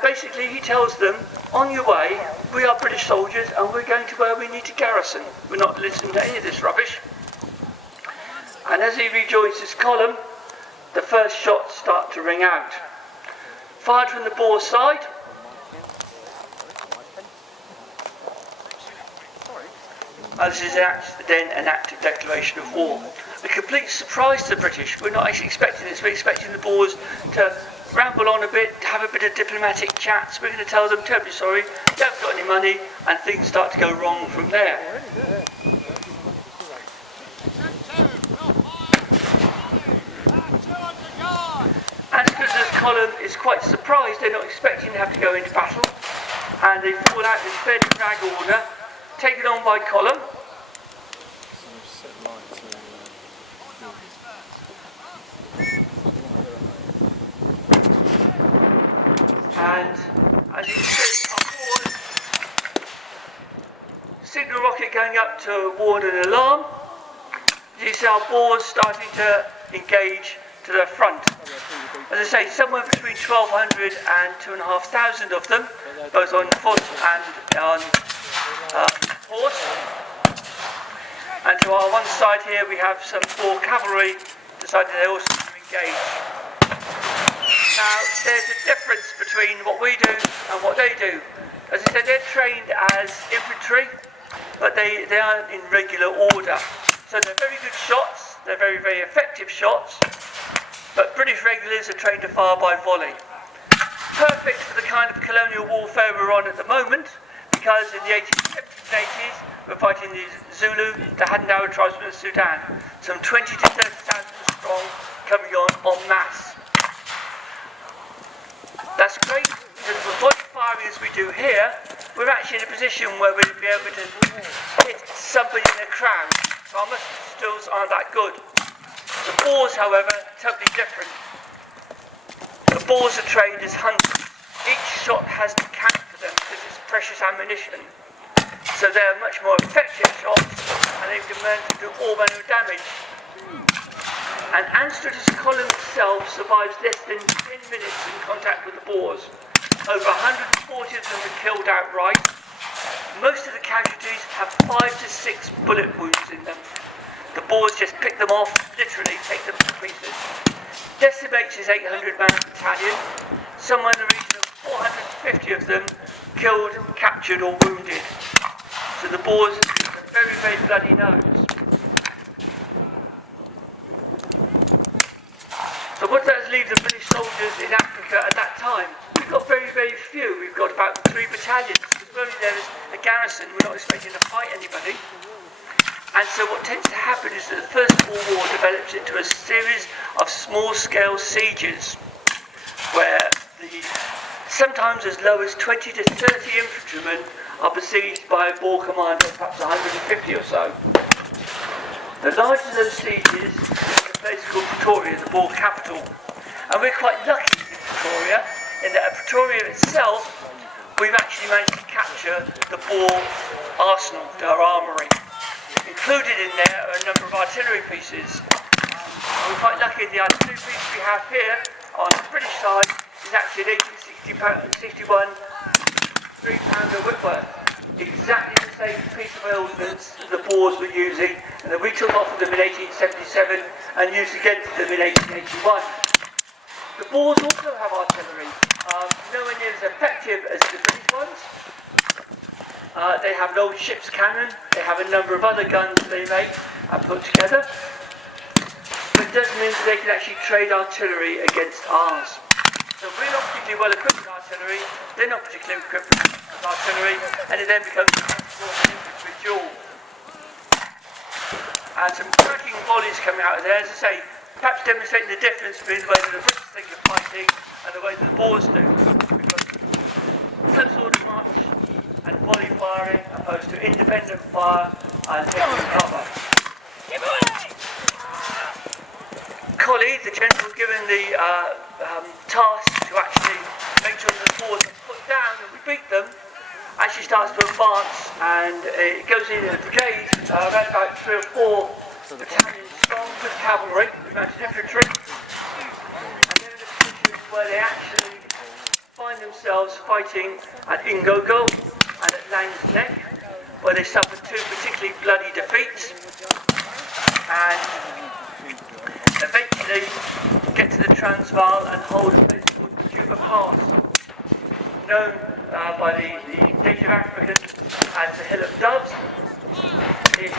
And basically he tells them, on your way, we are British soldiers and we're going to where we need to garrison. We're not listening to any of this rubbish. And as he rejoins his column, the first shots start to ring out. Fired from the Boer side. This is then an active declaration of war. A complete surprise to the British. We're not actually expecting this. We're expecting the Boers to ramble on a bit, have a bit of diplomatic chats. We're going to tell them, terribly sorry, you haven't got any money, and things start to go wrong from there. And Scrivener's column is quite surprised. They're not expecting to have to go into battle, and they fall out in fairly drag order, taken on by column. And as you see, our Boers, signal rocket going up to warn an alarm. You see our Boers starting to engage to the front. As I say, somewhere between 1,200 and 2,500 of them, both on foot and on horse. And to our one side here we have some Boer cavalry deciding they also to engage. Now there's a difference between what we do and what they do. As I said, they're trained as infantry, but they aren't in regular order. So they're very good shots, they're very, very effective shots, but British regulars are trained to fire by volley. Perfect for the kind of colonial warfare we're on at the moment, because in the 1870s and 80s we're fighting the Zulu, the Hadendowa tribesmen of Sudan, some 20 to 30,000 strong coming on en masse. That's great, because with volley firing as we do here, we're actually in a position where we'll be able to hit somebody in a crowd. So our musket skills aren't that good. The Boers, however, are totally different. The Boers are trained as hunters. Each shot has to count for them because it's precious ammunition. So they're much more effective shots, and they can learn to do all manner of damage. And Anstruther's column itself survives less than 10 minutes in contact with the Boers. Over 140 of them are killed outright. Most of the casualties have 5 to 6 bullet wounds in them. The Boers just pick them off, literally take them to pieces. Decimates his 800-man battalion. Somewhere in the region of 450 of them killed, captured or wounded. So the Boers have a very, very bloody nose. So what does leave the British soldiers in Africa at that time? We've got very, very few. We've got about 3 battalions. We're only there as a garrison. We're not expecting to fight anybody. And so what tends to happen is that the First Boer War develops into a series of small-scale sieges, where sometimes as low as 20 to 30 infantrymen are besieged by a Boer commander, perhaps 150 or so. The largest of those sieges is a place called Pretoria, the Boer capital. And we're quite lucky in Pretoria, in that at Pretoria itself, we've actually managed to capture the Boer arsenal, their armoury. Included in there are a number of artillery pieces. We're quite lucky the artillery piece we have here on the British side is actually an 1861 3-pounder Whitworth. Exactly the same piece of ordnance the Boers were using, and that we took off of them in 1877 and used against them in 1881. The Boers also have artillery, nowhere near as effective as the British ones. They have an old ship's cannon, they have a number of other guns they make and put together, but it doesn't mean that they can actually trade artillery against ours. So we're not particularly well equipped with artillery, they're not particularly equipped with artillery, and it then becomes a infantry duel. And some cracking volleys coming out of there, as I say, perhaps demonstrating the difference between the way that the British think of fighting and the way that the Boers do. Because close order march and volley firing opposed to independent fire and taking cover. Colley, the general given the task to actually make sure that the Boers are put down and we beat them, actually starts to advance, and it goes in a brigade, around about 3 or 4 battalions strong with cavalry, with mounted infantry, and they're in a position where they actually find themselves fighting at Ingogo and at Lang's Neck, where they suffered two particularly bloody defeats, and eventually get to the Transvaal and hold a place called Juba Pass, known by the native Africans as the Hill of Doves. It's a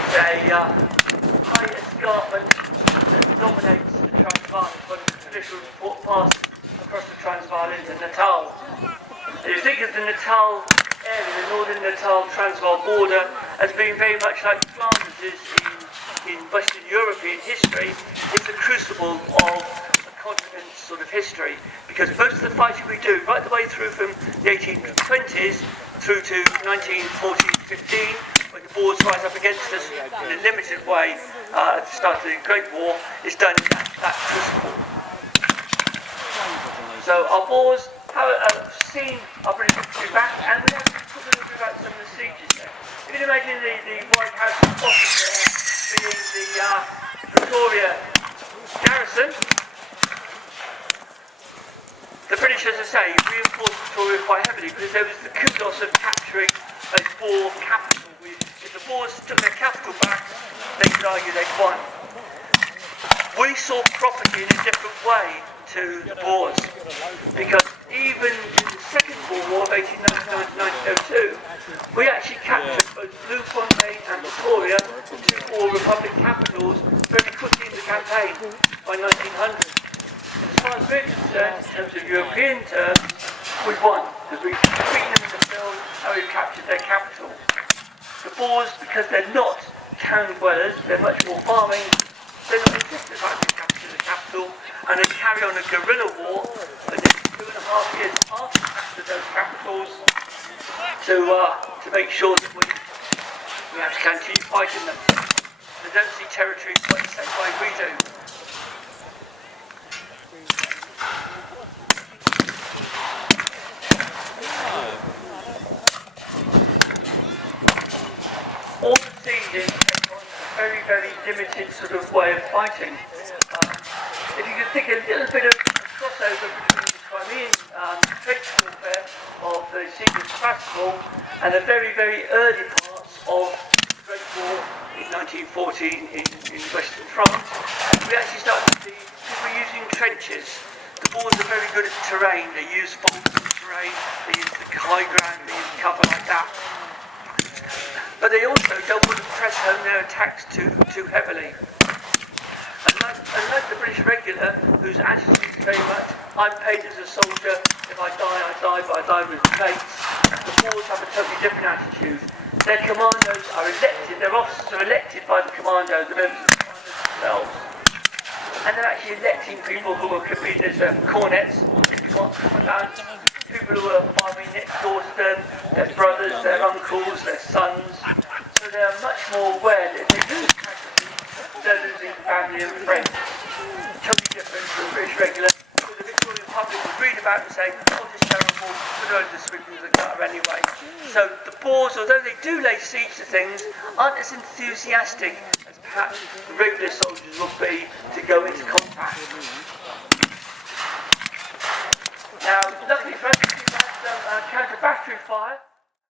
high escarpment that dominates the Transvaal. It's one of the traditional passes across the Transvaal into Natal. If you think of the Natal area, the northern Natal Transvaal border, as being very much like Flanders is in Western European history, it's a crucible of a continent's sort of history, because most of the fighting we do, right the way through from the 1820s through to 1914-15, when the Boers rise up against us in a limited way at the start of the Great War, is done in that crucible. So our Boers have seen our British victory back, and we have to talk a little bit about some of the sieges there. You can imagine the White House at the bottom there being the Pretoria garrison. The British, as I say, reinforced Pretoria quite heavily because there was the kudos of capturing a Boer capital. If the Boers took their capital back, they could argue they'd won. We saw property in a different way to the Boers, because even in the Second Boer War of 1899-1902, we actually captured both Bloemfontein and Pretoria, the two Boer Republic capitals, very quickly in the campaign by 1900. As far as we're concerned, in terms of European terms, we won, because we've beaten them in the field and we've captured their capital. The Boers, because they're not town dwellers, they're much more farming, they're not interested in having to capture the capital, and they carry on a guerrilla war for the next 2.5 years after the capture of those capitals to make sure that we have to continue fighting them. They don't see territory quite the same way we do. All the sieges take on a very, very limited sort of way of fighting. If you could think a little bit of a crossover between the Crimean trench warfare of the siege of Sebastopol and the very, very early parts of the Great War in 1914 in Western France, we actually started to see people using trenches. The Boers are very good at terrain. They use faults in terrain, they use the high ground, they use cover like that. But they also don't want to press home their attacks too heavily. Unlike the British regular, whose attitude is very much, I'm paid as a soldier, if I die, I die, but I die with mates. The Boers have a totally different attitude. Their commandos are elected, their officers are elected by the commandos, the members of the commandos themselves. And they're actually electing people who will compete as cornets, commandants, people who are farming next door to them, their brothers, their uncles, their sons. So they're much more aware that if they lose casualties, they're losing family and friends. Totally different from the British regular, who the Victorian public would read about and say, oh, this terrible, we're going to swim into the gutter anyway. So the Boers, although they do lay siege to things, aren't as enthusiastic as perhaps the regular soldiers would be to go into combat. Now, luckily for us, we've had some counter-battery fire.